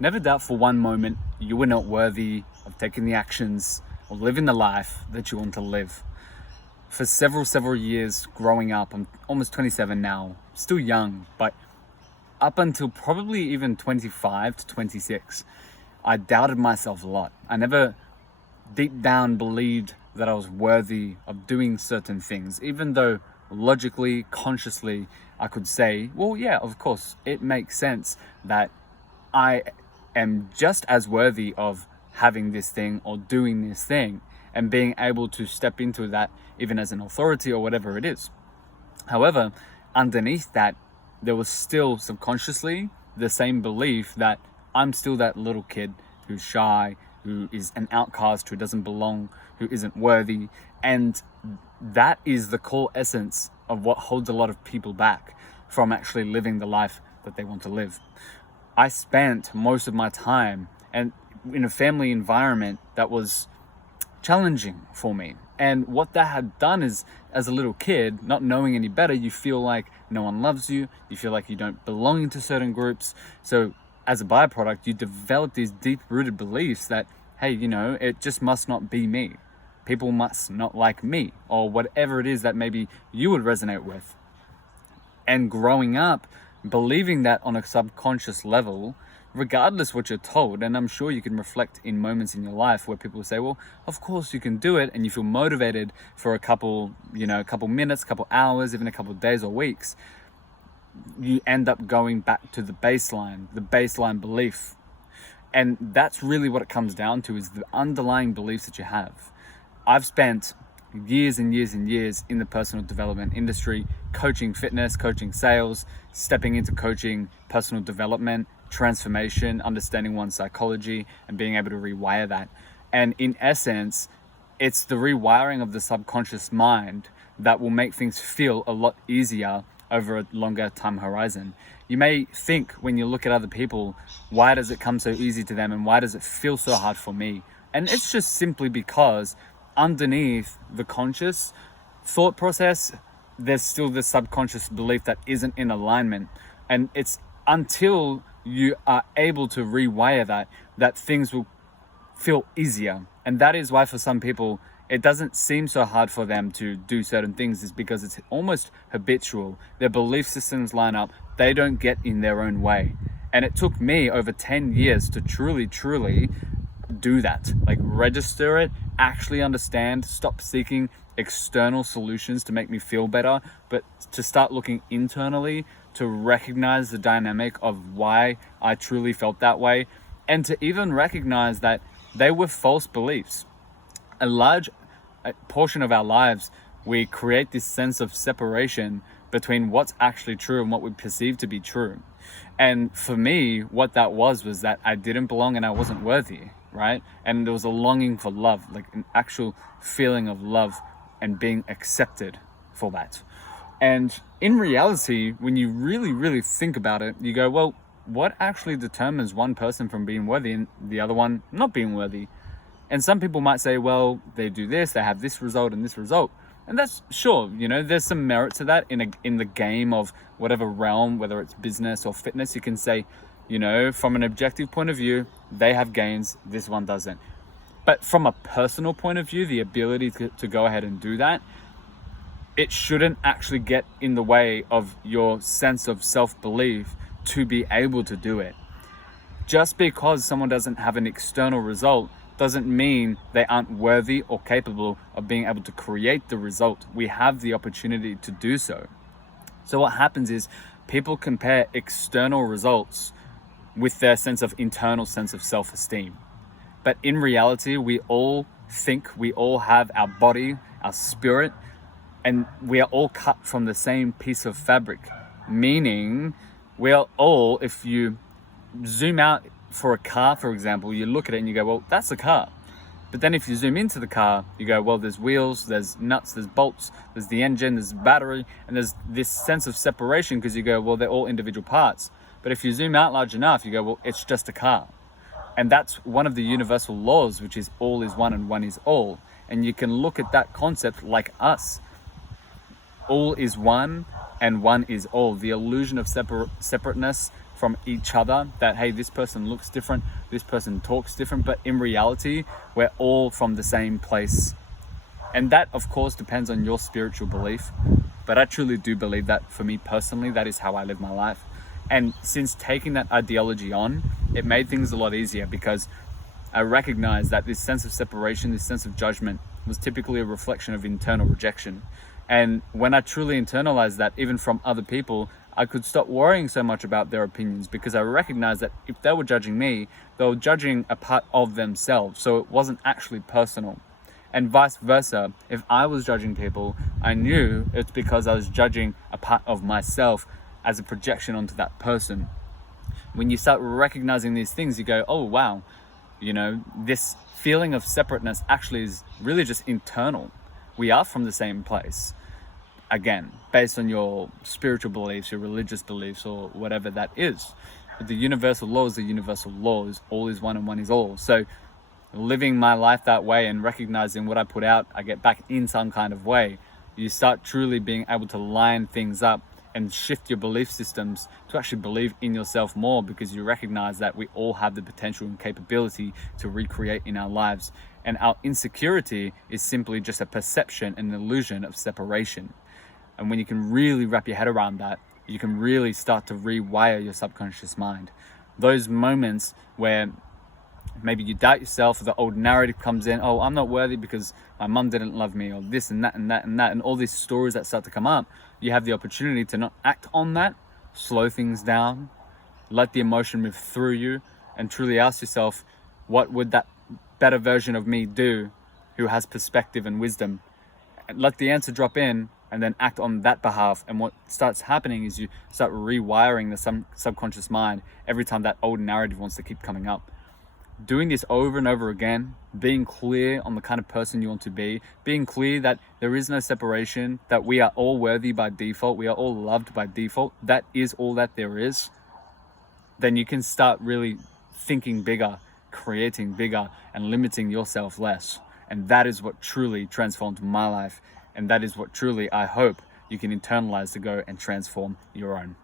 Never doubt for one moment you are not worthy of taking the actions or living the life that you want to live. For several years growing up, I'm almost 27 now, still young, but up until probably even 25 to 26, I doubted myself a lot. I never deep down believed that I was worthy of doing certain things, even though logically, consciously, I could say, well, yeah, of course, it makes sense that I am just as worthy of having this thing or doing this thing and being able to step into that even as an authority or whatever it is. However, underneath that, there was still subconsciously the same belief that I'm still that little kid who's shy, who is an outcast, who doesn't belong, who isn't worthy. And that is the core essence of what holds a lot of people back from actually living the life that they want to live. I spent most of my time and in a family environment that was challenging for me. And what that had done is, as a little kid, not knowing any better, you feel like no one loves you, you feel like you don't belong into certain groups. So as a byproduct, you develop these deep-rooted beliefs that, hey, it just must not be me. People must not like me, or whatever it is that maybe you would resonate with. And growing up, believing that on a subconscious level, regardless what you're told, and I'm sure you can reflect in moments in your life where people say, well, of course you can do it, and you feel motivated for a couple minutes, couple hours, even a couple of days or weeks. You end up going back to the baseline belief. And that's really what it comes down to, is the underlying beliefs that you have. I've spent years and years and years in the personal development industry, coaching fitness, coaching sales, stepping into coaching personal development, transformation, understanding one's psychology, and being able to rewire that. And in essence, it's the rewiring of the subconscious mind that will make things feel a lot easier over a longer time horizon. You may think, when you look at other people, why does it come so easy to them and why does it feel so hard for me? And it's just simply because underneath the conscious thought process, there's still this subconscious belief that isn't in alignment. And it's until you are able to rewire that things will feel easier. And that is why for some people, it doesn't seem so hard for them to do certain things, is because it's almost habitual. Their belief systems line up. They don't get in their own way. And it took me over 10 years to truly do that. Like, register it, actually understand, stop seeking external solutions to make me feel better, but to start looking internally to recognize the dynamic of why I truly felt that way, and to even recognize that they were false beliefs. A large portion of our lives, we create this sense of separation between what's actually true and what we perceive to be true. And for me, what that was that I didn't belong and I wasn't worthy, right? And there was a longing for love, like an actual feeling of love and being accepted for that. And in reality, when you really think about it, you go, well, what actually determines one person from being worthy and the other one not being worthy? And some people might say, well, they do this, they have this result and this result. And that's sure, there's some merit to that in the game of whatever realm, whether it's business or fitness. You can say, from an objective point of view, they have gains, this one doesn't. But from a personal point of view, the ability to go ahead and do that, it shouldn't actually get in the way of your sense of self-belief to be able to do it. Just because someone doesn't have an external result doesn't mean they aren't worthy or capable of being able to create the result. We have the opportunity to do so. So what happens is people compare external results with their internal sense of self-esteem. But in reality, we all think, we all have our body, our spirit, and we are all cut from the same piece of fabric. Meaning, we are all, if you zoom out for a car, for example, you look at it and you go, well, that's a car. But then if you zoom into the car, you go, well, there's wheels, there's nuts, there's bolts, there's the engine, there's the battery, and there's this sense of separation because you go, well, they're all individual parts. But if you zoom out large enough, you go, well, it's just a car. And that's one of the universal laws, which is all is one and one is all. And you can look at that concept like us. All is one and one is all. The illusion of separateness from each other, that hey, this person looks different, this person talks different, but in reality we're all from the same place. And that of course depends on your spiritual belief, but I truly do believe that for me personally, that is how I live my life. And since taking that ideology on, it made things a lot easier, because I recognized that this sense of separation, this sense of judgment, was typically a reflection of internal rejection. And when I truly internalized that, even from other people, I could stop worrying so much about their opinions, because I recognized that if they were judging me, they were judging a part of themselves. So it wasn't actually personal. And vice versa, if I was judging people, I knew it's because I was judging a part of myself as a projection onto that person. When you start recognizing these things, you go, oh wow, this feeling of separateness actually is really just internal. We are from the same place. Again, based on your spiritual beliefs, your religious beliefs, or whatever that is. But the universal law is the universal law, is all is one and one is all. So living my life that way and recognizing what I put out, I get back in some kind of way. You start truly being able to line things up and shift your belief systems to actually believe in yourself more, because you recognize that we all have the potential and capability to recreate in our lives. And our insecurity is simply just a perception and an illusion of separation. And when you can really wrap your head around that, you can really start to rewire your subconscious mind. Those moments where maybe you doubt yourself, or the old narrative comes in, oh, I'm not worthy because my mum didn't love me, or this and that and that and that, and all these stories that start to come up, you have the opportunity to not act on that, slow things down, let the emotion move through you, and truly ask yourself, what would that better version of me do, who has perspective and wisdom? And let the answer drop in, and then act on that behalf. And what starts happening is you start rewiring the subconscious mind every time that old narrative wants to keep coming up. Doing this over and over again, being clear on the kind of person you want to be, being clear that there is no separation, that we are all worthy by default, we are all loved by default, that is all that there is, then you can start really thinking bigger, creating bigger, and limiting yourself less. And that is what truly transformed my life. And that is what truly I hope you can internalize to go and transform your own.